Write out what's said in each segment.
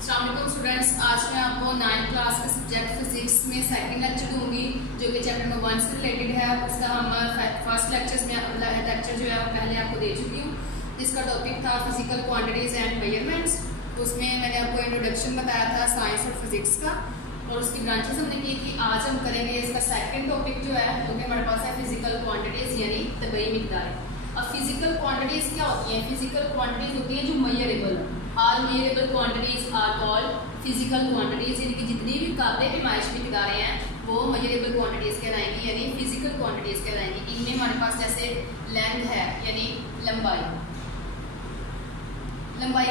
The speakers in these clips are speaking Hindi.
अस्सलाम वालेकुम स्टूडेंट्स, आज मैं आपको 9th क्लास के सब्जेक्ट फिजिक्स में सेकंड लेक्चर दूंगी जो कि चैप्टर नंबर 1 से रिलेटेड है। उसका हम फर्स्ट लेक्चर जो है वो पहले आपको दे चुकी हूँ, जिसका टॉपिक था फिजिकल क्वांटिटीज एंड मेजरमेंट्स। उसमें मैंने आपको इंट्रोडक्शन बताया था साइंस और फिजिक्स का और उसकी ब्रांचेस हमने की थी। आज हम करेंगे इसका सेकेंड टॉपिक जो है, जो कि हमारे पास है फिजिकल क्वांटिटीज यानी तबई मिकदार। अब फिजिकल क्वांटिटीज क्या होती हैं? फिजिकल क्वांटिटीज होती है जो measurable. All measurable quantities are called physical quantities, यानी कि जितनी भी काबिल पैमाइश मिकदारें हैं वो मेजरेबल क्वांटिटीज कहलाएंगी यानी फिजिकल क्वांटिटीज कहलाएंगी। इनमें हमारे पास जैसे लेंथ है यानी लंबाई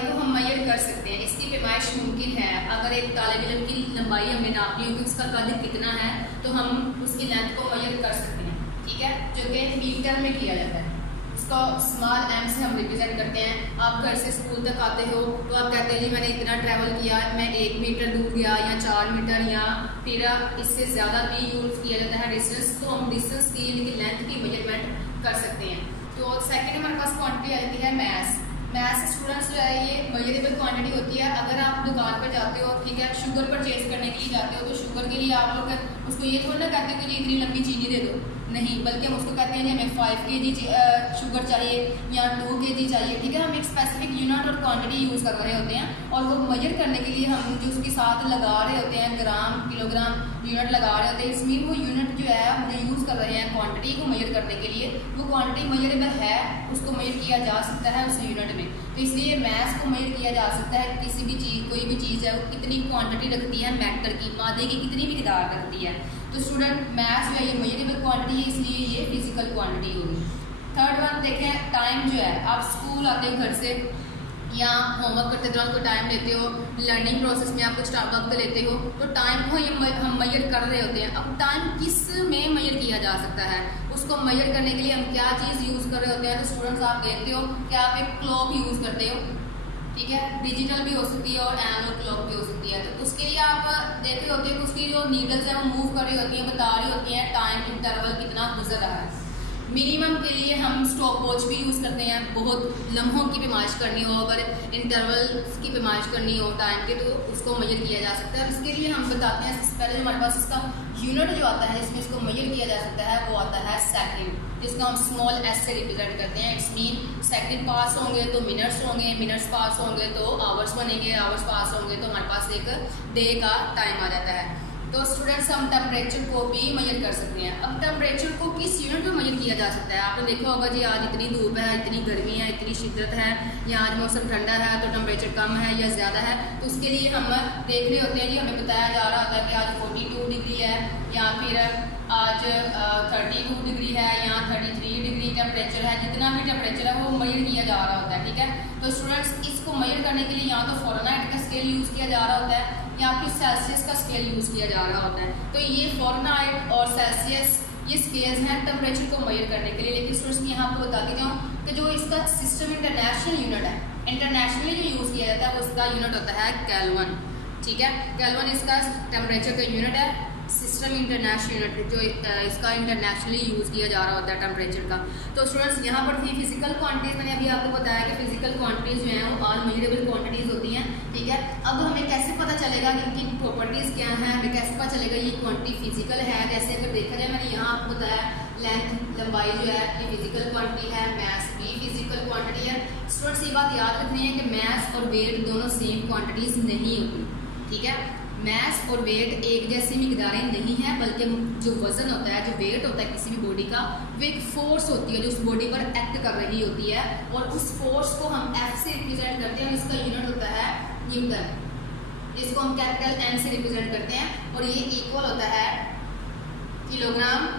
को हम मेजर कर सकते हैं, इसकी पैमाइश मुमकिन है। अगर एक तालिब इल्म की लंबाई हमें नापनी हो कि उसका कद कितना है तो हम उसकी लेंथ को मेजर कर सकते हैं, ठीक है, जो कि मीटर में किया जाता है। उसको स्मॉल एम से हम रिप्रेजेंट करते हैं। आप घर से स्कूल तक आते हो तो आप कहते हैं जी मैंने इतना ट्रैवल किया, मैं 1 मीटर दूर गया या 4 मीटर या फिर इससे ज़्यादा भी यूज़ किया जाता है डिस्टेंस, तो हम डिस्टेंस की यानी कि लेंथ की मेजरमेंट कर सकते हैं। तो सेकेंड हमारे पास क्वांटिटी आ जाती है मैथ स्टूडेंट्स जो है ये मेजरेबल क्वांटिटी होती है। अगर आप दुकान पर जाते हो, ठीक है, शुगर परचेज करने के लिए जाते हो तो शुगर के लिए आप लोग उसको ये थोड़ा ना कहते हो कि इतनी लंबी चीनी दे दो, नहीं, बल्कि हम उसको कहते हैं कि हमें 5 kg शुगर चाहिए या 2 kg चाहिए, ठीक है। हम एक स्पेसिफिक यूनिट और क्वांटिटी यूज़ कर रहे होते हैं और वो मेजर करने के लिए हम जो उसके साथ लगा रहे होते हैं ग्राम किलोग्राम यूनिट लगा रहे होते हैं। इसमें वो यूनिट जो है हम जो यूज़ कर रहे हैं क्वांटिटी को मेजर करने के लिए, वो क्वांटिटी मेजरेबल है, उसको मेजर किया जा सकता है उस यूनिट में। तो इसलिए मैथ को मेजर किया जा सकता है। किसी भी चीज़, कोई भी चीज़ है वो कितनी क्वांटिटी रखती है, मैटर की, मादे की कितनी भी मिकदार रखती है। तो स्टूडेंट मैथ जो है ये मेजरेबल क्वांटिटी है, इसलिए ये फिजिकल क्वांटिटी होगी। थर्ड वन देखें, टाइम जो है, आप स्कूल आते हो घर से या होमवर्क करते दौरान कोई टाइम लेते हो, लर्निंग प्रोसेस में आप कुछ वक्त लेते हो, तो टाइम को हम मेजर कर रहे होते हैं। अब टाइम किस में मेजर किया जा सकता है, उसको मेजर करने के लिए हम क्या चीज़ यूज़ कर रहे होते हैं? तो स्टूडेंट्स आप देखते हो कि आप एक क्लॉक यूज़ करते हो, ठीक है, डिजिटल भी हो सकती है और एनालॉग क्लॉक भी हो सकती है। तो उसके लिए आप देख रहे होते हैं कि उसकी जो नीडल्स हैं वो मूव कर रही होती हैं, बता रही होती हैं टाइम इंटरवल कितना गुजर रहा है। मिनिमम के लिए हम स्टॉप वॉच भी यूज़ करते हैं। बहुत लम्हों की पैमाइश करनी हो, अगर इंटरवल की पैमाइश करनी हो टाइम के, तो उसको मेजर किया जा सकता है। और इसके लिए हम बताते हैं, सबसे पहले हमारे पास इसका यूनिट जो आता है जिसमें इसको मेजर किया जा सकता है वो आता है सेकंड, जिसको हम स्मॉल एस से रिप्रेजेंट करते हैं। इट्स मीन सेकंड पास होंगे तो मिनट्स होंगे, मिनट्स पास होंगे तो आवर्स बनेंगे, आवर्स पास होंगे तो हमारे पास एक डे का टाइम आ जाता है। तो स्टूडेंट्स हम टेम्परेचर को भी मेजर कर सकते हैं। अब टेम्परेचर को किस यूनिट में मेजर किया जा सकता है? आपने देखा होगा जी आज इतनी धूप है, इतनी गर्मी है, इतनी शिद्दत है, या आज मौसम ठंडा है तो टेम्परेचर कम है या ज़्यादा है। तो उसके लिए हम देख रहे होते हैं जी, हमें बताया जा रहा होता है कि आज 42 डिग्री है या फिर आज 32 डिग्री है या 33 डिग्री टेम्परेचर है। जितना भी टेम्परेचर है वो मेजर किया जा रहा होता है, ठीक है। तो स्टूडेंट्स इसको मेजर करने के लिए या तो फ़ारेनहाइट का स्केल यूज़ किया जा रहा होता है या फिर सेल्सियस का स्केल यूज़ किया जा रहा होता है। तो ये फ़ारेनहाइट और सेल्सियस ये स्केल्स हैं टेम्परेचर को मेजर करने के लिए। लेकिन स्टूडेंट्स यहाँ आपको बताती जाऊँ कि जो इसका सिस्टम इंटरनेशनल यूनिट है, इंटरनेशनली जो यूज़ किया जाता है वो उसका यूनिट होता है केल्विन, ठीक है। केल्विन इसका टेम्परेचर का यूनिट है। सिस्टम इंटरनेशनल यूनिट जो इसका इंटरनेशनली यूज़ किया जा रहा होता है टेम्परेचर का। तो स्टूडेंट्स यहाँ पर थी फिजिकल क्वांटिटीज़। मैंने अभी आपको बताया कि फिजिकल क्वांटिटीज़ जो हैं वो ऑल मेजरेबल क्वांटिटीज़ होती हैं, ठीक है। अब हमें कैसे पता चलेगा कि इनकी प्रॉपर्टीज़ क्या हैं, हमें कैसे पता चलेगा ये क्वांटिटी फिजिकल है? जैसे अगर देखा जाए, मैंने यहाँ आपको बताया लेंथ लंबाई जो है ये फिजिकल क्वांटिटी है, मैथ भी फिजिकल क्वांटिटी है। स्टूडेंट्स ये बात याद रखनी है कि मैथ और वेट दोनों सेम क्वांटिटीज़ नहीं होती, ठीक है। मैस और वेट एक जैसी मिकदारें नहीं है, बल्कि जो वजन होता है, जो वेट होता है किसी भी बॉडी का, वो एक फोर्स होती है जो उस बॉडी पर एक्ट कर रही होती है और उस फोर्स को हम F से रिप्रेजेंट करते हैं। इसका यूनिट होता है न्यूटन, जिसको हम कैपिटल N से रिप्रेजेंट करते हैं और ये इक्वल होता है किलोग्राम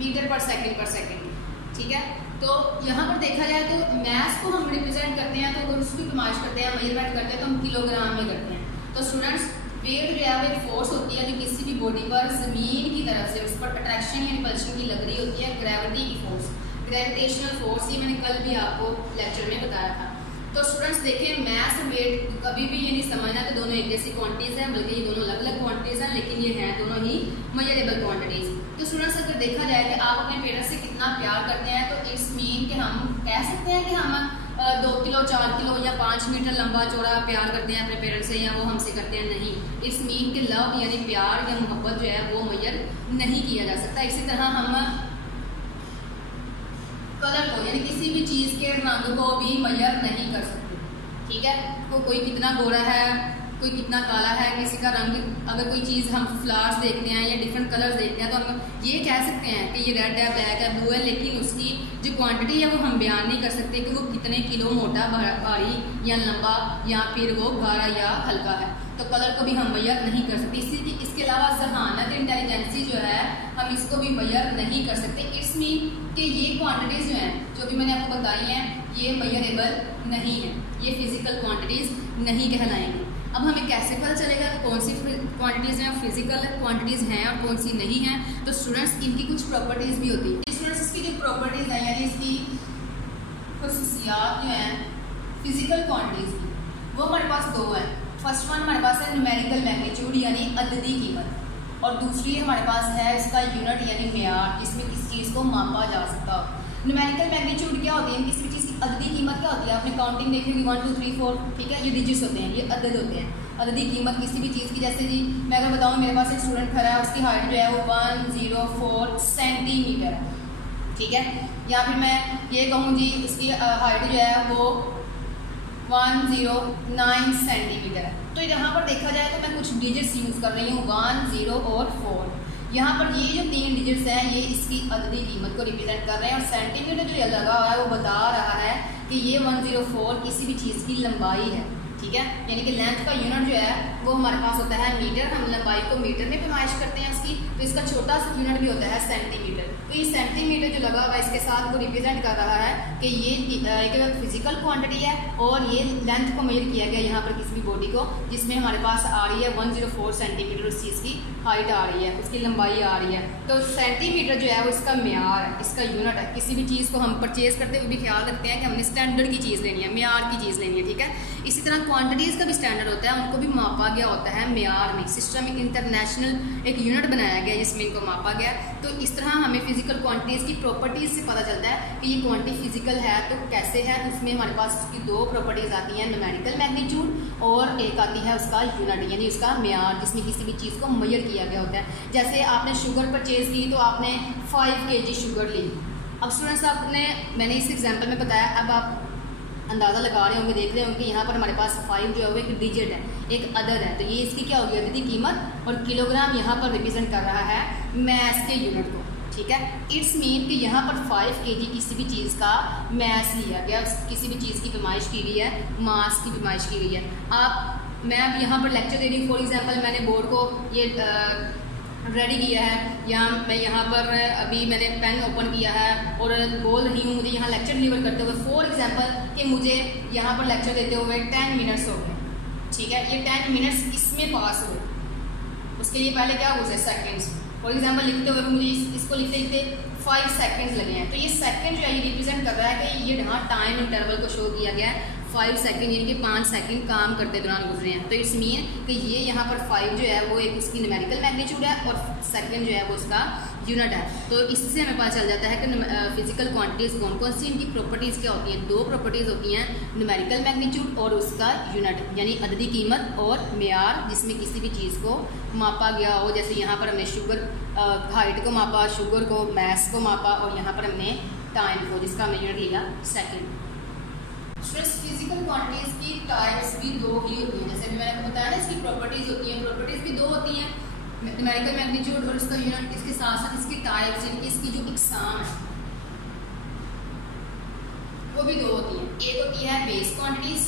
मीटर पर सेकेंड, ठीक है। तो यहाँ पर देखा जाए तो मैस को हम रिप्रेजेंट करते हैं, तो अगर उसकी पैमाइश करते हैं, मेजरमेंट करते हैं तो हम किलोग्राम में करते हैं। तो स्टूडेंट्स वेट जो है वो एक फोर्स होती है जो किसी भी बॉडी पर ज़मीन की तरफ से उस पर अट्रैक्शन या रिपल्शन की लग रही होती है, ग्रेविटी की फोर्स, ग्रेविटेशनल फोर्स। ये मैंने कल भी आपको लेक्चर में बताया था। तो स्टूडेंट्स देखें, मैथ और वेट कभी भी ये नहीं समझना कि दोनों एक जैसी क्वांटिटीज़ हैं, बल्कि ये दोनों अलग अलग क्वांटिटीज़ हैं, लेकिन ये हैं दोनों ही मेजरेबल क्वांटिटीज़। तो स्टूडेंट्स अगर देखा जाए कि आप अपने पेरेंट्स से कितना प्यार करते हैं तो इट्स मीन कि हम कह सकते हैं कि हम 2 किलो 4 किलो या 5 मीटर लंबा चौड़ा प्यार करते हैं अपने पेरेंट्स से या वो हमसे करते हैं, नहीं। इट्स मीन कि लव यानी प्यार या मोहब्बत जो है वो मेजर नहीं किया जा सकता। इसी तरह हम कलर को यानी किसी भी चीज़ के रंग को भी मेजर नहीं कर सकते, ठीक है। कोई कितना गोरा है, कोई कितना काला है, किसी का रंग, अगर कोई चीज़ हम फ्लावर्स देखते हैं या डिफरेंट कलर्स देखते हैं तो हम ये कह सकते हैं कि ये रेड है, ब्लैक है, ब्लू है, लेकिन उसकी जो क्वांटिटी है वो हम बयान नहीं कर सकते कि वो कितने किलो मोटा, भारी या लंबा या फिर वो गाढ़ा या हल्का है। तो कलर को भी हम मेजर नहीं कर सकते। इसके अलावा जहानत, इंटेलिजेंसी जो है हम इसको भी मेजर नहीं कर सकते। इट्स मीन कि ये क्वांटिटीज़ जो हैं जो भी मैंने आपको बताई हैं ये मेजरेबल नहीं है, ये फिजिकल क्वांटिटीज़ नहीं कहलाएंगी। अब हमें कैसे पता चलेगा कि कौन सी क्वांटिटीज़ हैं फिजिकल क्वांटिटीज़ हैं और कौन सी नहीं हैं? तो स्टूडेंट्स इनकी कुछ प्रॉपर्टीज़ भी होती है। स्टूडेंट्स इसकी जो प्रॉपर्टीज़ हैं यानी इसकी खसूसियात जो हैं फिजिकल क्वांटिटीज़ की, वो हमारे पास दो हैं। फर्स्ट वन हमारे पास है न्यूमेरिकल मैग्नीट्यूड यानी अददी कीमत, और दूसरी हमारे पास है इसका यूनिट यानी मेयार जिसमें किसी चीज़ को मापा जा सकता हो। न्यूमेरिकल मैग्नीट्यूड क्या होती है? किसी भी चीज़ की अददी कीमत क्या होती है? आपने काउंटिंग देखी होगी 1 2 3 4, ठीक है, ये डिजिट्स होते हैं, ये अदद होते हैं। अददी कीमत किसी भी चीज़ की, जैसे जी मैं अगर बताऊँ मेरे पास एक स्टूडेंट खड़ा है, उसकी हाइट जो है वो 104 सेंटीमीटर है, ठीक है। या फिर मैं ये कहूँ जी उसकी हाइट जो है वो 109 सेंटीमीटर है। तो यहाँ पर देखा जाए तो मैं कुछ डिजिट्स यूज़ कर रही हूँ 1 0 और 4। यहाँ पर ये जो 3 डिजिट्स हैं ये इसकी अददी कीमत को रिप्रेजेंट कर रहे हैं, और सेंटीमीटर जो ये लगा हुआ है वो बता रहा है कि ये 104 किसी भी चीज़ की लंबाई है, ठीक है। यानी कि लेंथ का यूनिट जो है वो हमारे पास होता है मीटर, हम लंबाई को मीटर में पैमाइश करते हैं इसकी, तो इसका छोटा सा यूनिट भी होता है सेंटीमीटर। तो ये सेंटीमीटर जो लगा हुआ है इसके साथ वो रिप्रेजेंट कर रहा है कि ये एक फिजिकल क्वांटिटी है, और ये लेंथ को मेजर किया गया यहाँ पर किसी भी बॉडी को, जिसमें हमारे पास आ रही है 104 सेंटीमीटर उस चीज़ की हाइट आ रही है, उसकी लंबाई आ रही है। तो सेंटीमीटर जो है वो इसका म्यार है, इसका यूनिट है। किसी भी चीज़ को हम परचेज करते हुए भी ख्याल रखते हैं कि हमने स्टैंडर्ड की चीज़ लेनी है, म्यार की चीज़ लेनी है, ठीक है। इसी तरह क्वांटिटीज़ का भी स्टैंडर्ड होता है, उनको भी मापा गया होता है म्यार में। सिस्टम एक इंटरनेशनल एक यूनिट बनाया गया जिसमें इनको मापा गया। तो इस तरह हमें फिजिकल क्वांटिटीज़ की प्रॉपर्टीज़ से पता चलता है कि ये क्वांटिटी फिजिकल है तो कैसे है। इसमें हमारे पास उसकी दो प्रॉपर्टीज़ आती हैं, न्यूमेरिकल मैग्नीट्यूड और एक आती है उसका यूनिट यानी उसका म्यार, जिसमें किसी भी चीज़ को मेजर किया गया होता है। जैसे आपने शुगर परचेज़ की तो आपने 5 kg शुगर ली। अब स्टूडेंट्स मैंने इस एग्जाम्पल में बताया, अब आप अंदाज़ा लगा रहे होंगे, देख रहे होंगे कि यहाँ पर हमारे पास 5 जो है वो एक डिजिट है, एक अदद है, तो ये इसकी क्या होगी अददी कीमत, और किलोग्राम यहाँ पर रिप्रेजेंट कर रहा है मैस के यूनिट को, ठीक है। इट्स मीन कि यहाँ पर 5 kg किसी भी चीज़ का मैस लिया गया, किसी भी चीज़ की पैमाइश की गई है, मास की पैमाइश की गई है। मैं अब यहाँ पर लेक्चर दे रही हूँ, फॉर एग्जाम्पल मैंने बोर्ड को ये रेडी किया है, मैं यहाँ पर अभी मैंने पेन ओपन किया है और बोल रही हूँ मुझे यहाँ लेक्चर डिलीवर करते हुए, फॉर एग्जांपल कि मुझे यहाँ पर लेक्चर देते हुए 10 मिनट्स हो गए, ठीक है। ये 10 मिनट्स इसमें पास हो, उसके लिए पहले क्या हुआ सेकेंड्स। फॉर एग्जांपल लिखते हुए मुझे इसको लिखते लिखते 5 सेकेंड्स लगे हैं, तो ये सेकेंड जो है ये रिप्रेजेंट कर रहा है कि ये यहाँ टाइम इंटरवल को शो किया गया है 5 सेकेंड, यानी कि 5 सेकेंड काम करते दौरान गुजरे हैं। तो इट्स मीन कि ये यहाँ पर 5 जो है वो एक उसकी न्यूमेरिकल मैग्नीट्यूड है और सेकेंड जो है वो उसका यूनिट है। तो इससे हमें पता चल जाता है कि फिजिकल क्वांटिटीज़ कौन कौन सी, इनकी प्रॉपर्टीज़ क्या होती हैं। 2 प्रॉपर्टीज़ होती हैं, न्यूमेरिकल मैग्नीट्यूड और उसका यूनिट यानी अददी कीमत और म्यार, जिसमें किसी भी चीज़ को मापा गया हो। जैसे यहाँ पर हमने शुगर हाइट को मापा, शुगर को, मैस को मापा, और यहाँ पर हमने टाइम को जिसका हमने यूनिट लिया सेकेंड। फिजिकल क्वांटिटीज़ की टाइप्स भी 2 ही होती हैं, जैसे मैंने आपको बताया ना इसकी प्रॉपर्टीज़ होती हैं, प्रॉपर्टीज़ भी 2 होती हैं, न्यूमेरिकल मैग्नीट्यूड और उसका यूनिट। इसके साथ साथ इसकी टाइप्स यानी इसकी जो इकसाम है वो भी 2 होती हैं। एक होती है बेस क्वांटिटीज़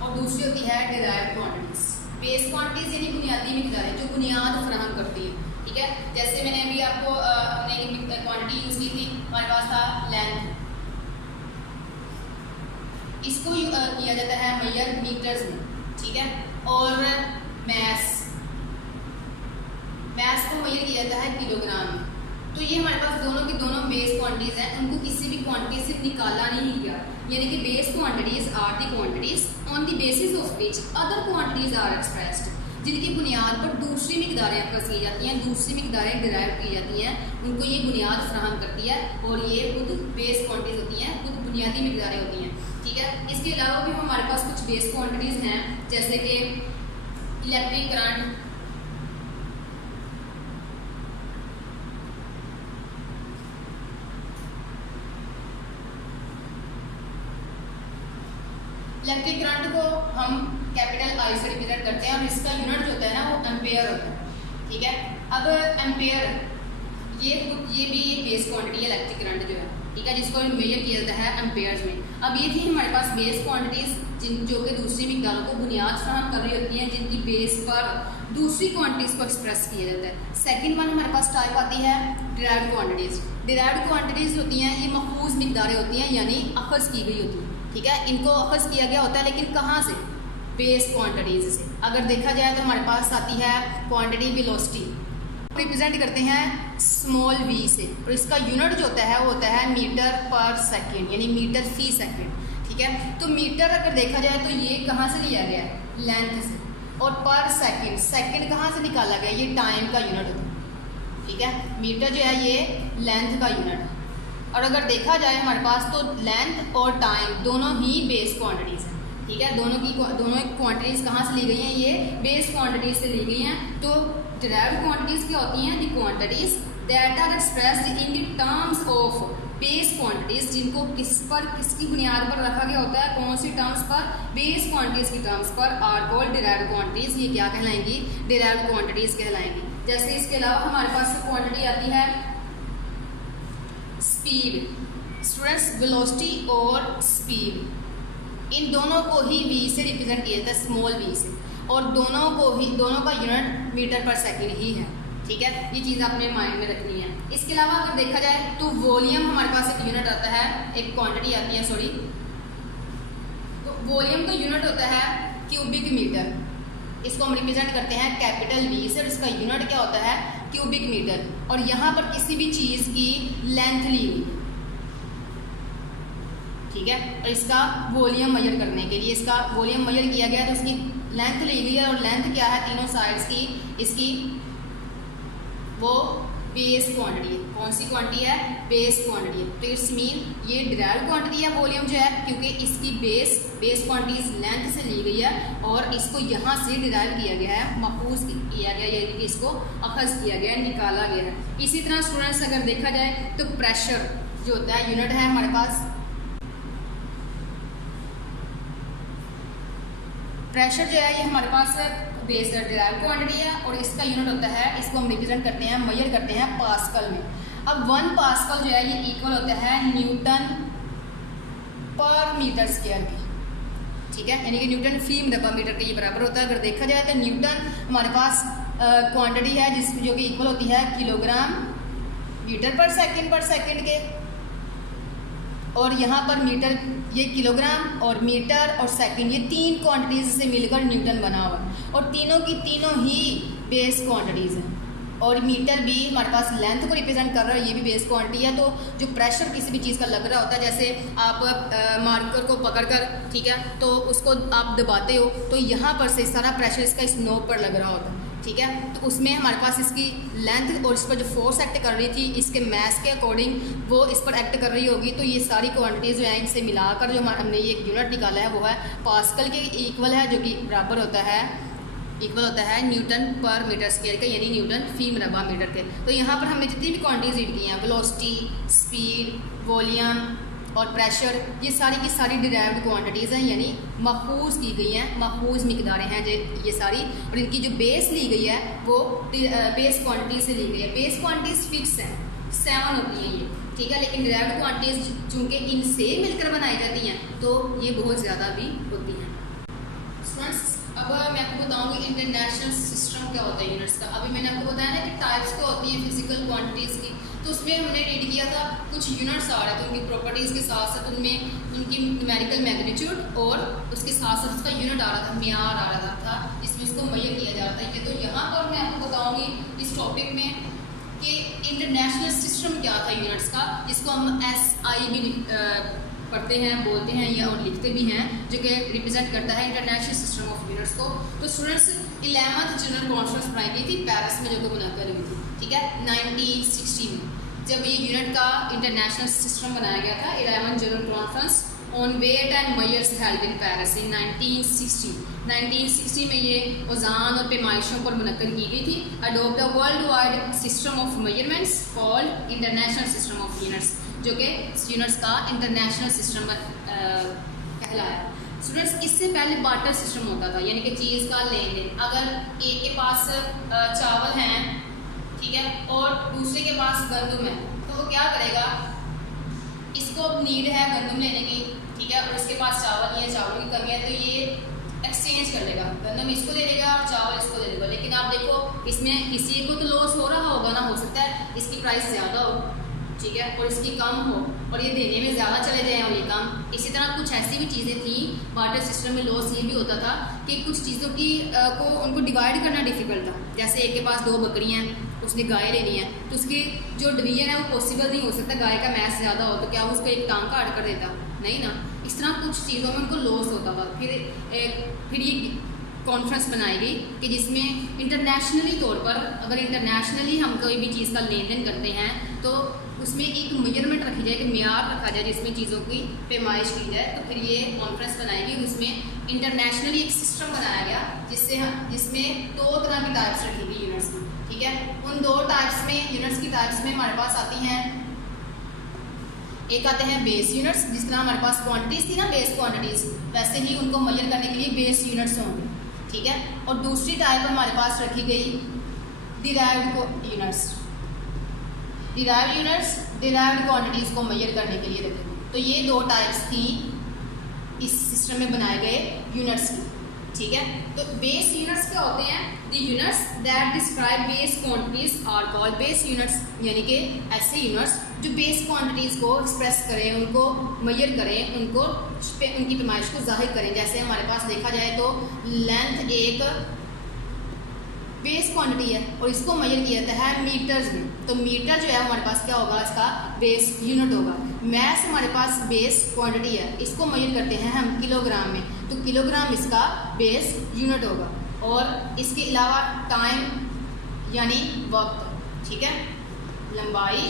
और दूसरी होती है डिराइव्ड क्वांटिटीज़। बेस क्वांटिटीज़ यानी बुनियादी मिक़दारें जो बुनियाद फराहम करती है, ठीक है। जैसे मैंने अभी आपको अपने क्वांटिटी यूज़ की थी, हमारे पास था लेंथ, इसको किया जाता है मेजर मीटर्स में, ठीक है। और मैस को मेजर किया जाता है किलोग्राम में। तो ये हमारे पास दोनों की दोनों बेस क्वांटिटीज़ हैं, उनको किसी भी क्वांटिटी से निकाला नहीं गया, यानी कि base quantities are the quantities on the basis of which other quantities are expressed, जिनकी बुनियाद पर दूसरी मिक़दारें आपस की जाती हैं, दूसरी मिक़दारें डिराइव की जाती हैं, उनको ये बुनियाद फराहम करती है और ये खुद बेस क्वांटिटीज़ होती हैं, खुद बुनियादी मिक़दारें होती हैं। ठीक है। इसके अलावा भी हमारे पास कुछ बेस क्वांटिटीज हैं, जैसे कि इलेक्ट्रिक करंट, इलेक्ट्रिक करंट को हम कैपिटल आई से रिप्रेजेंट करते हैं और इसका यूनिट जो होता है ना वो एम्पेयर होता है, ठीक है। अब एम्पेयर ये भी एक बेस क्वांटिटी है इलेक्ट्रिक करंट जो है, ठीक है, जिसको मेजर किया जाता है एम्पेयर्स में। अब ये थी हमारे पास बेस क्वांटिटीज जो कि दूसरी मिकदारों को बुनियाद फराहम कर रही होती हैं, जिनकी बेस पर दूसरी क्वांटिटीज को एक्सप्रेस किया जाता है। सेकंड वन हमारे पास टाइप आती है डिराइव्ड क्वांटिटीज। डिराइव्ड क्वांटिटीज होती हैं ये महफूज मिकदारें होती हैं, यानी अखज़ की गई होती हैं, ठीक है। इनको अखज़ किया गया होता है, लेकिन कहाँ से? बेस क्वांटिटीज से। अगर देखा जाए तो हमारे पास आती है क्वांटिटी वेलोसिटी, रिप्रेजेंट करते हैं स्मॉल v से, और इसका यूनिट जो होता है वो होता है मीटर पर सेकंड, यानी मीटर फी सेकंड, ठीक है। तो मीटर अगर देखा जाए तो ये कहाँ से लिया गया है? लेंथ से। और पर सेकंड, सेकंड कहाँ से निकाला गया? ये टाइम का यूनिट होता है, ठीक है। मीटर जो है ये लेंथ का यूनिट है। और अगर देखा जाए हमारे पास तो लेंथ और टाइम दोनों ही बेस क्वांटिटीज़ हैं, ठीक है। दोनों क्वांटिटीज़ कहाँ से ली गई हैं? ये बेस क्वांटिटीज से ली गई हैं। तो डिराइव्ड क्वांटिटीज़ क्या होती हैं? The quantities that are expressed in the terms of base quantities, जिनको किसकी बुनियाद पर रखा गया होता है? कौन सी टर्म्स पर? बेस क्वांटिटीज़ की टर्म्स पर आर कॉल्ड डिराइव्ड क्वांटिटीज़। ये क्या कहलाएंगी? Derived quantities कहलाएंगी। जैसे इसके अलावा हमारे पास क्वांटिटी आती है स्पीड, स्टूडेंट्स, वेलोसिटी और स्पीड, इन दोनों को ही v से रिप्रेजेंट किया जाता है, स्मॉल v से, और दोनों का यूनिट मीटर पर सेकंड ही है, ठीक है। ये चीज़ आपने माइंड में रखनी है। इसके अलावा अगर देखा जाए तो वॉल्यूम हमारे पास एक यूनिट आता है, एक क्वांटिटी आती है, सॉरी, तो वॉल्यूम का यूनिट होता है क्यूबिक मीटर। इसको हम रिप्रेजेंट करते हैं कैपिटल V से, और इसका यूनिट क्या होता है? Cubic metre. और यहाँ पर किसी भी चीज़ की लेंथ ली हुई, ठीक है, और इसका वॉल्यूम मेजर करने के लिए इसका वॉल्यूम मेजर किया गया, तो इसकी लेंथ ली गई है। और लेंथ क्या है? तीनों साइड्स की इसकी वो बेस क्वांटिटी है। कौन सी क्वांटिटी है? बेस क्वांटिटी है। तो इट्स मीन ये डिराइव्ड क्वांटिटी है वॉल्यूम जो है, क्योंकि इसकी बेस क्वांटिटीज लेंथ से ली गई है और इसको यहाँ से डिराइव किया गया है, महफूज किया गया, यानी कि इसको अखज़ किया गया है, निकाला गया है। इसी तरह स्टूडेंट्स अगर देखा जाए तो प्रेशर जो होता है यूनिट है हमारे पास, प्रेशर जो है ये हमारे पास बेस डिराइव्ड क्वांटिटी है, और इसका यूनिट होता है, इसको हम रिप्रेजेंट करते हैं, मेजर करते हैं पास्कल में। अब 1 पास्कल जो है ये इक्वल होता है न्यूटन पर मीटर स्क्वायर की, ठीक है, यानी कि न्यूटन फी मरबा मीटर के ये बराबर होता है। अगर देखा जाए तो न्यूटन हमारे पास क्वांटिटी है जो कि इक्वल होती है किलोग्राम मीटर पर सेकंड के, और यहाँ पर मीटर, ये किलोग्राम और मीटर और सेकंड, ये 3 क्वांटिटीज से मिलकर न्यूटन बना हुआ है, और तीनों की तीनों ही बेस क्वांटिटीज़ हैं। और मीटर भी हमारे पास लेंथ को रिप्रेजेंट कर रहा है, ये भी बेस क्वांटिटी है। तो जो प्रेशर किसी भी चीज़ का लग रहा होता है, जैसे आप मार्कर को पकड़कर, ठीक है, तो उसको आप दबाते हो, तो यहाँ पर से सारा प्रेशर इसका इस नोब पर लग रहा होता है, ठीक है। तो उसमें हमारे पास इसकी लेंथ और इस पर जो फोर्स एक्ट कर रही थी, इसके मैस के अकॉर्डिंग वो इस पर एक्ट कर रही होगी। तो ये सारी क्वांटिटीज़ जो हैं इनसे मिलाकर जो हमने ये एक यूनिट निकाला है वो है पास्कल के इक्वल है, जो कि बराबर होता है न्यूटन पर मीटर स्क्वायर के, यानी न्यूटन फी मरबा मीटर के। तो यहाँ पर हमने जितनी भी क्वांटिटीज रीड की हैं, वेलोसिटी, स्पीड, वॉल्यूम और प्रेशर, ये सारी की सारी डिराइव्ड क्वांटिटीज़ हैं, यानी महफूज की गई हैं, महफूज मिकदारें हैं ये सारी। और इनकी जो बेस ली गई है वो बेस क्वांटिटी से ली गई है। बेस क्वांटिटीज फिक्स हैं, 7 होती हैं ये, ठीक है, लेकिन डिराइव्ड क्वांटिटीज चूँकि इनसे मिलकर बनाई जाती हैं तो ये बहुत ज़्यादा भी होती हैं। स्टूडेंट्स, अब मैं आपको बताऊंगी इंटरनेशनल सिस्टम क्या होता है यूनिट्स का। अभी मैंने आपको बताया ना कि टाइप्स क्या होती है फिजिकल क्वांटिटीज़ की, तो उसमें हमने रीड किया था कुछ यूनिट्स आ रहे थे, उनकी प्रॉपर्टीज़ के साथ साथ उनमें उनकी न्यूमेरिकल मैग्नीट्यूड और उसके साथ साथ उसका यूनिट आ रहा था, म्यार आ रहा था, इसमें इसको मेजर किया जा रहा था। तो यहाँ पर मैं आपको बताऊँगी इस टॉपिक में कि इंटरनेशनल सिस्टम क्या था यूनिट्स का, जिसको हम SI भी पढ़ते हैं, बोलते हैं या और लिखते भी हैं, जो कि रिप्रेजेंट करता है इंटरनेशनल सिस्टम ऑफ यूनिट्स को। तो स्टूडेंट्स 11th जनरल कॉन्फ्रेंस बनाई गई थी पेरिस में, जो कि बुलाकर हुई थी, ठीक है, 1960 में, जब ये यूनिट का इंटरनेशनल सिस्टम बनाया गया था। 11th general conference on weight and measures held in Paris in 1960 में ये औज़ान और पैमाइशों पर मुनक्कद की गई थी। Adopt a world wide system of measurements called international system of units, जो कि यूनिट्स का इंटरनेशनल सिस्टम कहलाया। स्टूडेंट्स, इससे पहले बार्टर सिस्टम होता था, यानी कि चीज़ का लेन देन। अगर एक के पास चावल हैं, ठीक है, और दूसरे के पास गंदम है, तो वो क्या करेगा, इसको नीड है गंदम लेने की, ठीक है, और इसके पास चावल नहीं है, चावल की कमी है, तो ये एक्सचेंज कर लेगा, गंदम इसको ले लेगा और चावल इसको ले लेगा। लेकिन आप देखो इसमें किसी को तो लॉस हो रहा होगा ना, हो सकता है इसकी प्राइस ज़्यादा हो, ठीक है, और इसकी कम हो, और ये देने में ज़्यादा चले जाए और ये कम। इसी तरह कुछ ऐसी भी चीज़ें थी बार्टर सिस्टम में। लॉस ये भी होता था कि कुछ चीज़ों की को उनको डिवाइड करना डिफ़िकल्ट था। जैसे एक के पास 2 बकरियाँ हैं, उसने गाय लेनी है, तो उसकी जो डिवीजन है वो पॉसिबल नहीं हो सकता। गाय का मैच ज़्यादा हो तो क्या वो उसको एक टांग काट कर देता, नहीं ना। इस तरह कुछ चीज़ों में उनको लॉस होता था। फिर ये कॉन्फ्रेंस बनाई गई कि जिसमें इंटरनेशनली तौर पर, अगर इंटरनेशनली हम कोई भी चीज़ का लेन देन करते हैं तो उसमें एक मेजरमेंट रखी जाए, कि म्यार रखा जाए जिसमें चीज़ों की पैमाइश की जाए। तो फिर ये कॉन्फ्रेंस बनाई गई, उसमें इंटरनेशनली एक सिस्टम बनाया गया जिसमें 2 तरह की टाइप्स रखी गई यूनिट्स की, ठीक है। उन 2 टाइप्स में, यूनिट्स की टाइप्स में हमारे पास आती हैं, एक आते हैं बेस यूनिट्स, जिस तरह हमारे पास क्वांटिटीज़ थी ना, बेस क्वांटिटीज़, वैसे ही उनको मेजर करने के लिए बेस यूनिट्स होंगे, ठीक है। और दूसरी टाइप हमारे पास रखी गई डिराइव्ड यूनिट्स। डिराइव्ड क्वांटिटीज़ को मेजर करने के लिए रखे गए। तो ये 2 टाइप्स थी इस सिस्टम में बनाए गए यूनिट्स की, ठीक है। तो बेस यूनिट्स क्या होते हैं? The units that describe base quantities are called base units, यानी कि ऐसे यूनिट्स जो बेस क्वांटिटीज़ को एक्सप्रेस करें, उनको मेजर करें, उनकी पैमाइश को जाहिर करें। जैसे हमारे पास देखा जाए तो लेंथ एक बेस क्वांटिटी है और इसको मेजर किया जाता है मीटर्स में। तो मीटर जो है हमारे पास क्या होगा, इसका बेस यूनिट होगा। मैस हमारे पास बेस क्वांटिटी है, इसको मेजर करते हैं हम किलोग्राम में, तो किलोग्राम इसका बेस यूनिट होगा। और इसके अलावा टाइम यानी वक्त, ठीक है, लंबाई,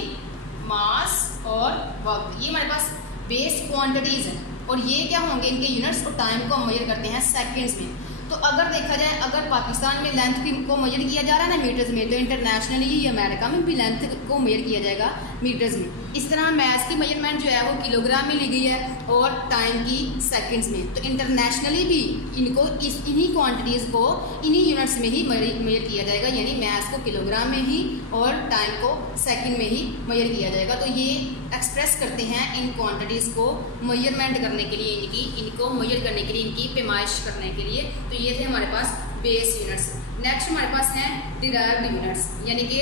मास और वक्त, ये हमारे पास बेस क्वांटिटीज़ हैं। और ये क्या होंगे, इनके यूनिट्स और टाइम को हम मेजर करते हैं सेकंड्स में। तो अगर देखा जाए, अगर पाकिस्तान में लेंथ को मेजर किया जा रहा है ना मीटर्स में, तो इंटरनेशनली अमेरिका में भी लेंथ को मेजर किया जाएगा मीटर्स में। इस तरह मैथ्स की मेजरमेंट जो है वो किलोग्राम में ली गई है और टाइम की सेकंड्स में। तो इंटरनेशनली भी इनको इन्हीं क्वांटिटीज़ को इन्हीं यूनिट्स में ही मेजर किया जाएगा, यानी मैथ्स को किलोग्राम में ही और टाइम को सेकंड में ही मेजर किया जाएगा। तो ये एक्सप्रेस करते हैं इन क्वांटिटीज़ को मेजरमेंट करने के लिए, इनको मेजर करने के लिए, इनकी पैमाइश करने के लिए। तो ये थे हमारे पास बेस यूनिट्स। नेक्स्ट हमारे पास हैं डिराइव्ड यूनिट्स, यानी कि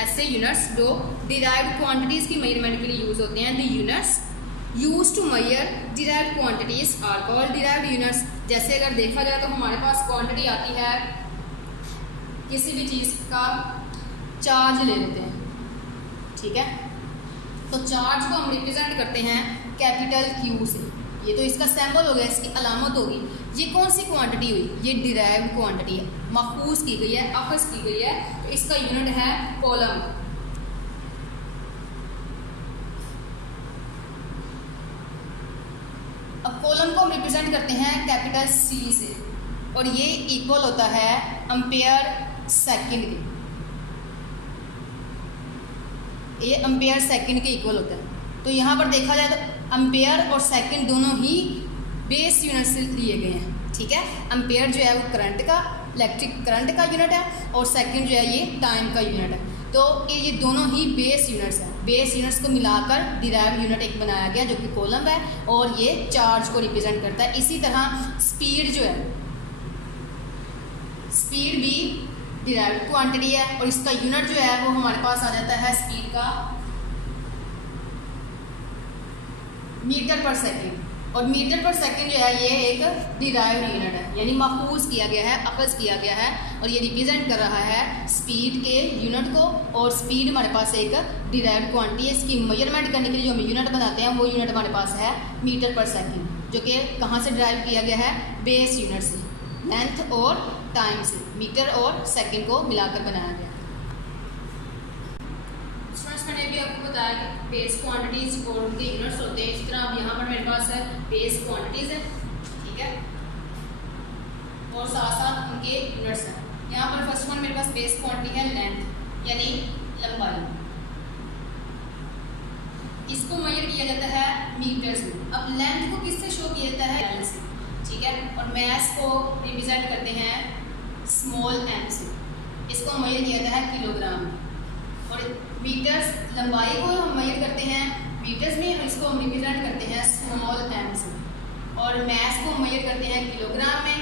ऐसे यूनिट्स जो डिराइव्ड क्वांटिटीज़ की मेजरमेंट के लिए यूज़ होते हैं। The units use to measure derived quantities are called derived units. जैसे अगर देखा जाए तो हमारे पास क्वांटिटी आती है, किसी भी चीज़ का चार्ज ले लेते हैं, ठीक है। तो चार्ज को हम रिप्रेजेंट करते हैं कैपिटल Q से। ये तो इसका सिंबल हो गया, इसकी अलामत होगी। ये कौन सी क्वांटिटी हुई? ये डिराइव्ड क्वांटिटी है, मखूज की गई है, अखज़ की गई है। तो इसका यूनिट है कॉलम। अब कॉलम को हम रिप्रेजेंट करते हैं कैपिटल C से, और ये इक्वल होता है एम्पेयर सेकंड के। ये एम्पेयर सेकंड के इक्वल होता है। तो यहाँ पर देखा जाए तो एम्पेयर और सेकंड दोनों ही बेस यूनिट से लिए गए हैं, ठीक है। एम्पेयर जो है वो करंट का, इलेक्ट्रिक करंट का यूनिट है, और सेकंड जो है ये टाइम का यूनिट है। तो ये दोनों ही बेस यूनिट्स हैं। बेस यूनिट्स को मिलाकर डिराइव्ड यूनिट एक बनाया गया जो कि कॉलम है, और ये चार्ज को रिप्रेजेंट करता है। इसी तरह स्पीड जो है, स्पीड भी डिराइव्ड क्वांटिटी है, और इसका यूनिट जो है वो हमारे पास आ जाता है स्पीड का मीटर पर सेकंड। और मीटर पर सेकंड जो है ये एक डिराइव्ड यूनिट है, यानी महफूज किया गया है, अखज़ किया गया है, और ये रिप्रेजेंट कर रहा है स्पीड के यूनिट को। और स्पीड हमारे पास एक डिराइव्ड क्वांटिटी है। इसकी मेजरमेंट करने के लिए जो हम यूनिट बनाते हैं वो यूनिट हमारे पास है मीटर पर सेकंड, जो कि कहाँ से डिराइव किया गया है? बेस यूनिट से, लेंथ और टाइम से, मीटर और सेकंड को मिलाकर बनाया गया। स्टूडेंट्स, मैंने मैंने भी आपको बताया कि बेस क्वांटिटीज और उनके यूनिट्स होते हैं, इस तरह अब यहाँ पर मेरे पास है बेस क्वांटिटीज है, ठीक है, और साथ साथ उनके यूनिट्स हैं। यहाँ पर फर्स्ट वन मेरे पास बेस क्वांटिटी है लेंथ यानी लंबाई, इसको मेजर किया जाता है मीटर्स में। अब लेंथ को किससे शो किया जाता है? एल से, ठीक है, और मैस को रिप्रेजेंट करते हैं स्मॉल एम से, इसको मेजर किया जाता है किलोग्राम में। और मीटर्स लंबाई को हम मेजर करते हैं मीटर्स में और इसको हम रिप्रेजेंट करते हैं स्मॉल एम से। और मैस को हम मेजर करते हैं किलोग्राम में,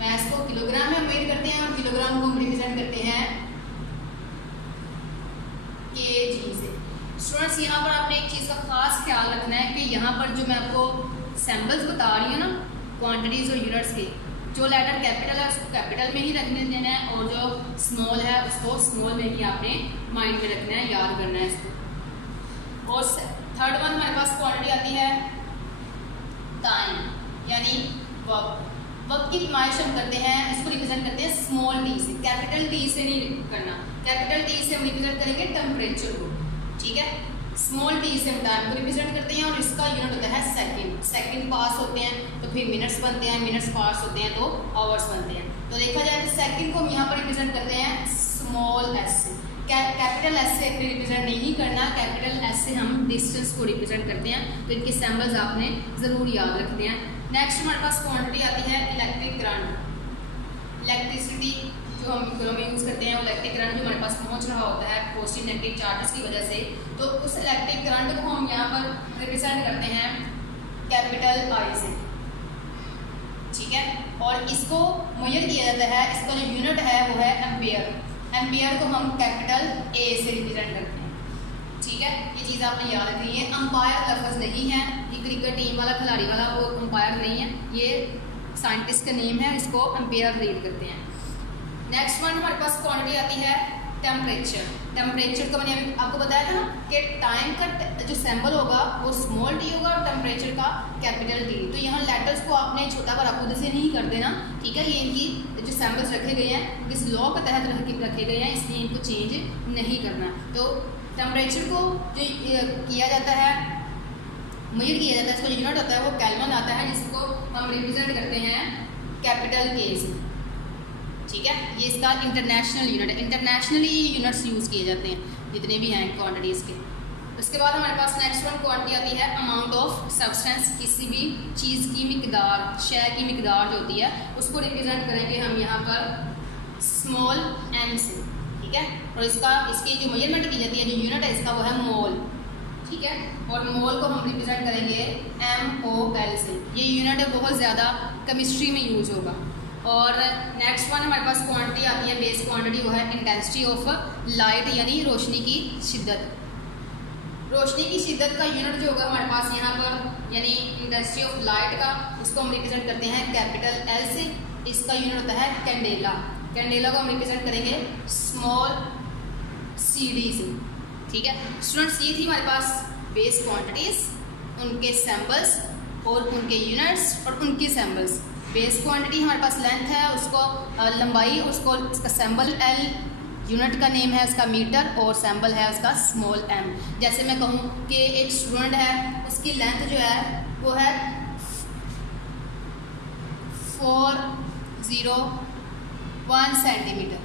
मैस को किलोग्राम में हम मेजर करते हैं और किलोग्राम को हम रिप्रेजेंट करते हैं केजी से। स्टूडेंट्स यहाँ पर आपने एक चीज़ का खास ख्याल रखना है कि यहाँ पर जो मैं आपको सैम्पल्स बता रही हूँ ना क्वांटिटीज़ और यूनिट्स के, जो लेटर कैपिटल है उसको कैपिटल में ही रखने देना है और जो स्मॉल है उसको स्मॉल में ही आपने माइंड में रखना है, याद करना है इसको। और थर्ड वन हमारे पास क्वांटिटी आती है टाइम यानी वक्त। वक्त की पैमाइश हम करते हैं, इसको रिप्रेजेंट करते हैं स्मॉल टी से, कैपिटल टी से नहीं करना। कैपिटल टी से हम रिप्रेजेंट करेंगे टेम्परेचर को, ठीक है, स्मॉल टी से हम टाइम को रिप्रेजेंट करते हैं और इसका यूनिट होता है सेकंड। सेकंड पास होते हैं तो फिर मिनट्स बनते हैं, मिनट्स पास होते हैं तो आवर्स बनते हैं। तो देखा जाए तो सेकंड को हम यहाँ पर रिप्रेजेंट करते हैं स्मॉल एस से, कैपिटल एस से रिप्रेजेंट नहीं करना, कैपिटल एस से हम डिस्टेंस को रिप्रेजेंट करते हैं। तो इनके सैम्पल्स आपने ज़रूर याद रखते हैं। नेक्स्ट हमारे पास क्वांटिटी आती है इलेक्ट्रिक करंट। इलेक्ट्रिसिटी जो हम घरों में यूज़ करते हैं, वो इलेक्ट्रिक करंट जो हमारे पास पहुंच रहा होता है पॉजिटिव नेगेटिव चार्जेस की वजह से, तो उस इलेक्ट्रिक करंट को हम यहाँ पर रिप्रेजेंट करते हैं कैपिटल आई से, ठीक है, और इसको मेजर किया जाता है, इसका जो यूनिट है वो है एम्पियर। एम्पियर को हम कैपिटल ए से रिप्रेजेंट करते हैं, ठीक है, ये चीज़ आपने याद रखनी है। अंपायर लफ्ज़ नहीं है, ये क्रिकेट टीम वाला खिलाड़ी वाला वो अंपायर नहीं है, ये साइंटिस्ट का नेम है, इसको एम्पियर रीड करते हैं। नेक्स्ट वन हमारे पास क्वांटिटी आती है टेम्परेचर। टेम्परेचर को मैंने आपको बताया था ना कि टाइम का जो सैंपल होगा वो स्मॉल टी होगा और टेम्परेचर का कैपिटल टी। तो यहाँ लेटर्स को आपने छोटा बड़ा खुद से नहीं कर देना, ठीक है, ये इनकी जो सैंपल्स रखे गए हैं किस लॉ के तहत रखे गए हैं, इसलिए इनको चेंज नहीं करना। तो टेम्परेचर को जो किया जाता है, मेजर किया जाता है, इसका जो यूनिट होता है वो केल्विन आता है, जिसको हम रिप्रेजेंट करते हैं कैपिटल के से, ठीक है, ये इसका इंटरनेशनल यूनिट है। इंटरनेशनली यूनिट्स यूज़ किए जाते हैं जितने भी हैं क्वांटिटीज़ के। उसके बाद हमारे पास नेक्स्ट वन क्वांटिटी आती है अमाउंट ऑफ सब्सटेंस। किसी भी चीज़ की मिकदार, शय की मिकदार जो होती है उसको रिप्रेजेंट करेंगे हम यहाँ पर स्मॉल एम से, ठीक है, और इसकी जो मेजरमेंट की जाती है, जो यूनिट है इसका वो है मोल, ठीक है, और मोल को हम रिप्रेजेंट करेंगे MOL से। ये यूनिट बहुत ज़्यादा केमिस्ट्री में यूज होगा। और नेक्स्ट वन हमारे पास क्वांटिटी आती है बेस क्वांटिटी, वो है इंटेंसिटी ऑफ लाइट यानी रोशनी की शिद्दत। रोशनी की शिद्दत का यूनिट जो होगा हमारे पास यहाँ पर यानी इंटेंसिटी ऑफ लाइट का, उसको हम रिप्रेजेंट करते हैं कैपिटल L से। इसका यूनिट होता है कैंडेला। कैंडेला को हम रिप्रेजेंट करेंगे स्मॉल CD से, ठीक है। स्टूडेंट्स ये थी हमारे पास बेस क्वांटिटीज़, उनके सैम्पल्स और उनके यूनिट्स और उनके सैम्पल्स। बेस क्वांटिटी हमारे पास लेंथ है, उसको लंबाई, उसको इसका सैम्पल L, यूनिट का नेम है उसका मीटर और सैम्पल है उसका स्मॉल m। जैसे मैं कहूँ कि एक स्टूडेंट है, उसकी लेंथ जो है वो है 401 सेंटीमीटर।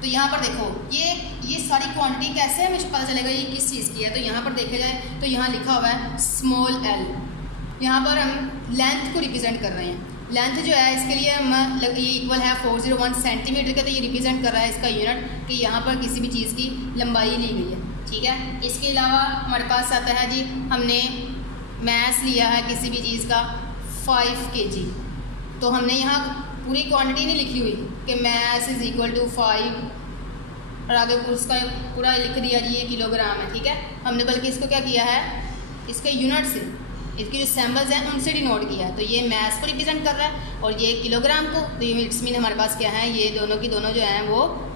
तो यहाँ पर देखो ये सारी क्वांटिटी कैसे है, मुझे पता चलेगा ये किस चीज़ की है। तो यहाँ पर देखा जाए तो यहाँ लिखा हुआ है स्मॉल l। यहाँ पर हम लेंथ को रिप्रेजेंट कर रहे हैं। लेंथ जो है इसके लिए हम ये इक्वल है 401 सेंटीमीटर का, तो ये रिप्रेजेंट कर रहा है इसका यूनिट कि यहाँ पर किसी भी चीज़ की लंबाई ली गई है, ठीक है। इसके अलावा हमारे पास आता है जी, हमने मैस लिया है किसी भी चीज़ का 5 kg। तो हमने यहाँ पूरी क्वांटिटी नहीं लिखी हुई कि मैस इज़ इक्वल टू 5 और आगे उसका पूरा लिख दिया जी ये किलोग्राम है, ठीक है। हमने बल्कि इसको क्या किया है, इसके यूनिट से, इसके जो सैम्पल्स हैं उनसे डिनोट किया है। तो ये मैस को रिप्रेजेंट कर रहा है और ये किलोग्राम को। तो ये इट्स मीन हमारे पास क्या है, ये दोनों की दोनों जो हैं वो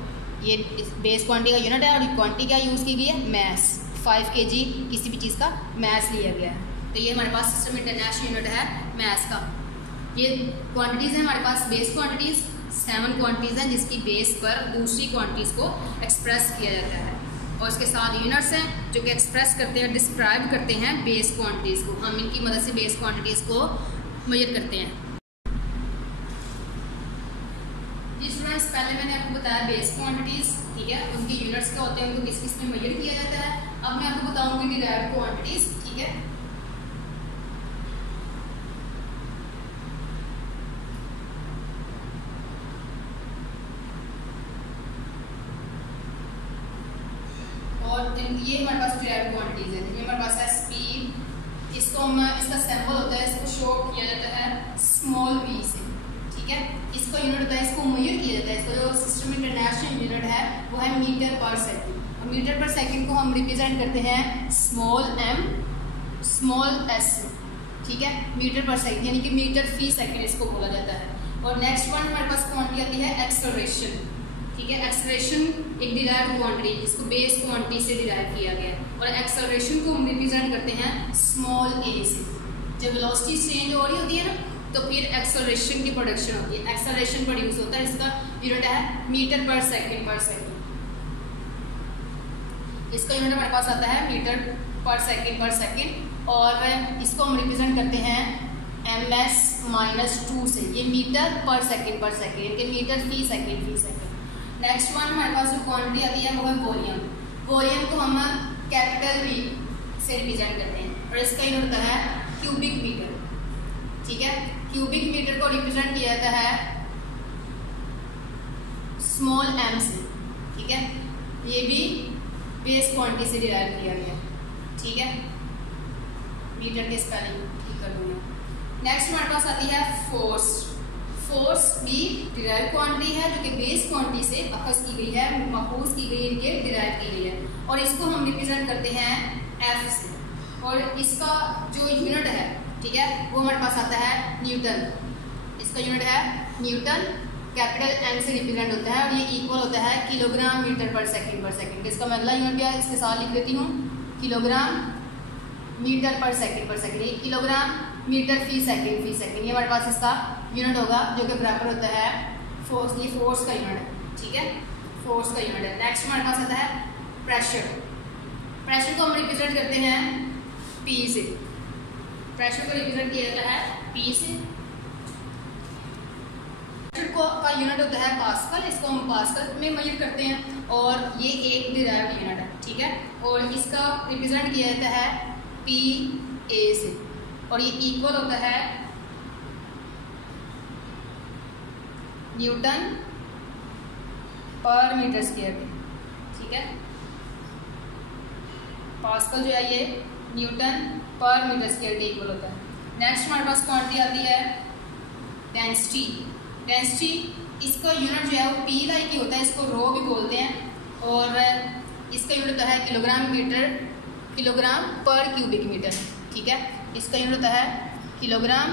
ये बेस क्वांटिटी का यूनिट है और क्वांटिटी क्या यूज़ की गई है, मैस। 5 kg किसी भी चीज़ का मैस लिया गया है। तो ये हमारे पास सिस्टम इंटरनेशनल यूनिट है मैस का। ये क्वांटिटीज़ हैं हमारे पास बेस क्वांटिटीज़, 7 क्वांटिटीज़ हैं जिसकी बेस पर दूसरी क्वांटिटीज़ को एक्सप्रेस किया जाता है। और उसके साथ यूनिट्स हैं जो कि एक्सप्रेस करते हैं, डिस्क्राइब करते हैं बेस क्वांटिटीज़ को। हम इनकी मदद से बेस क्वांटिटीज़ को मेजर करते हैं। जी स्टूडेंट्स, पहले मैंने आपको बताया बेस क्वांटिटीज़, ठीक है, उनके यूनिट्स क्या होते हैं, उनको किस किस में मेजर किया जाता है। अब मैं आपको बताऊंगी डिराइव्ड क्वांटिटीज़, ठीक है। और ये हमारे पास डिराइव्ड क्वांटिटीज है। देखिए हमारे पास है स्पीड, इसको हम इसका सिंबल होता है, इसको शॉर्ट किया जाता है स्मॉल v से, ठीक है। इसका यूनिट होता है, इसको मेजर किया जाता है, इसका जो सिस्टम इंटरनेशनल यूनिट है वो है मीटर पर सेकंड। और मीटर पर सेकंड को हम रिप्रेजेंट करते हैं स्मॉल m स्मॉल s, ठीक है, मीटर पर सेकंड, यानी कि मीटर फी सेकंड इसको बोला जाता है। और नेक्स्ट वन हमारे पास क्वांटिटी आती है एक्सेलरेशन, ठीक है। एक्सेलरेशन एक डिराइव्ड क्वांटिटी जिसको बेस क्वांटिटी से डिराइव किया गया है, और एक्सेलरेशन को हम रिप्रेजेंट करते हैं स्मॉल a से। जब वेलोसिटी चेंज हो रही होती है ना, तो फिर एक्सेलरेशन की प्रोडक्शन होती है, एक्सेलरेशन प्रोड्यूस होता है, इसका यूनिट है मीटर पर सेकंड पर सेकंड। इसका यूनिट हमारे पास आता है मीटर पर सेकंड, और इसको हम रिप्रेजेंट करते हैं ms-2 से। ये मीटर पर सेकंड, इनके मीटर फी सेकंड। नेक्स्ट वन हमारे पास जो क्वांटिटी आती है वो है वॉल्यूम। वॉल्यूम को हम कैपिटल V से रिप्रेजेंट करते हैं, और इसका यूनिट होता है क्यूबिक मीटर, ठीक है। क्यूबिक मीटर को रिप्रेजेंट किया जाता है स्मॉल m से, ठीक है। ये भी बेस क्वांटिटी से डिराइव किया गया, ठीक है। मीटर के स्पेलिंग ठीक कर दूंगा। नेक्स्ट हमारे पास आती है फोर्स। फोर्स भी डिराइव क्वांटिटी है जो कि बेस क्वांटिटी से अखज़ की गई है, महफूज की गई, इनके डिराइव की गई है, और इसको हम रिप्रेजेंट करते हैं F से। और इसका जो यूनिट है, ठीक है, वो हमारे पास आता है न्यूटन। इसका यूनिट है न्यूटन, कैपिटल N से रिप्रेजेंट होता है, और ये इक्वल होता है किलोग्राम मीटर पर सेकंड। इसका मैं अगला यूनिट भी इसके साथ लिख देती हूँ, किलोग्राम मीटर पर सेकंड। ये किलोग्राम मीटर फी सेकंड, ये हमारे पास इसका यूनिट होगा, जो कि बराबर होता है फोर्स। ये फोर्स का यूनिट है, ठीक है, फोर्स का यूनिट है। नेक्स्ट हमारे पास आता है प्रेशर। प्रेशर को हम रिप्रेजेंट करते हैं P से। प्रेशर को रिप्रेजेंट किया जाता है P से। प्रेशर को का यूनिट होता है पास्कल, इसको हम पास्कल में मेजर करते हैं, और ये एक डिराइव्ड यूनिट है, ठीक है। और इसका रिप्रेजेंट किया जाता है PA से, और ये इक्वल होता है न्यूटन पर मीटर स्क्वायर के, ठीक है। पास्कल जो है ये न्यूटन पर मीटर स्क्वायर के इक्वल होता है। नेक्स्ट हमारे पास क्वांटिटी आती है डेंसिटी। इसका यूनिट जो है वो P लाइक ही होता है, इसको रो भी बोलते हैं, और इसका यूनिट होता है किलोग्राम पर क्यूबिक मीटर, ठीक है। इसका यूनिट होता है किलोग्राम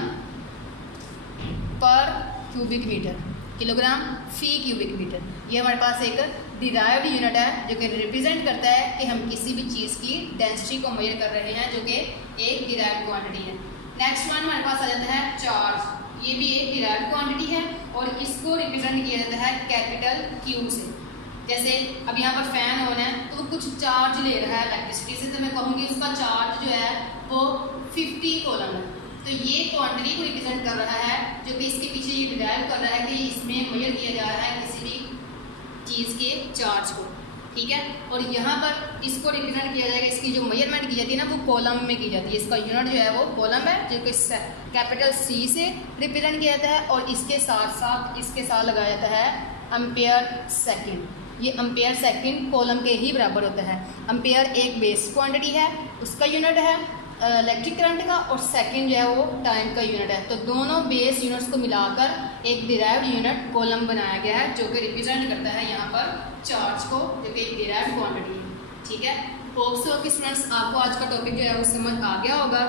पर क्यूबिक मीटर, किलोग्राम फी क्यूबिक मीटर। ये हमारे पास एक डिराइव्ड यूनिट है जो कि रिप्रेजेंट करता है कि हम किसी भी चीज़ की डेंसिटी को मेजर कर रहे हैं, जो कि एक डिराइव्ड क्वांटिटी है। नेक्स्ट वन हमारे पास आ जाता है चार्ज। ये भी एक डिराइव्ड क्वांटिटी है, और इसको रिप्रेजेंट किया जाता है कैपिटल Q से। जैसे अब यहाँ पर फैन ऑन है तो कुछ चार्ज ले रहा है इलेक्ट्रिसिटी से, तो मैं कहूँगी उसका चार्ज जो है वो 50 कूलम है। तो ये क्वांटिटी को रिप्रेजेंट कर रहा है, जो कि इसके पीछे ये डिराइव कर रहा है कि इसमें मेजर किया जा रहा है किसी भी चीज़ के चार्ज को, ठीक है। और यहाँ पर इसको रिप्रेजेंट किया जाएगा, इसकी जो मेजरमेंट की जाती है ना वो कॉलम में की जाती है। इसका यूनिट जो है वो कॉलम है, जो कि कैपिटल C से रिप्रेजेंट किया जाता है, और इसके साथ इसके साथ लगाया जाता है एम्पेयर सेकंड। ये एम्पेयर सेकंड कॉलम के ही बराबर होता है। एम्पेयर एक बेस क्वांटिटी है, उसका यूनिट है इलेक्ट्रिक करंट का, और सेकंड जो है वो टाइम का यूनिट है। तो दोनों बेस यूनिट्स को मिलाकर एक डिराइव्ड यूनिट कॉलम बनाया गया है, जो कि रिप्रेजेंट करता है यहाँ पर चार्ज को, जो कि एक डिराइव्ड क्वांटिटी है, ठीक है। होप सो कि स्टूडेंट्स आपको आज का टॉपिक जो है वो समझ आ गया होगा।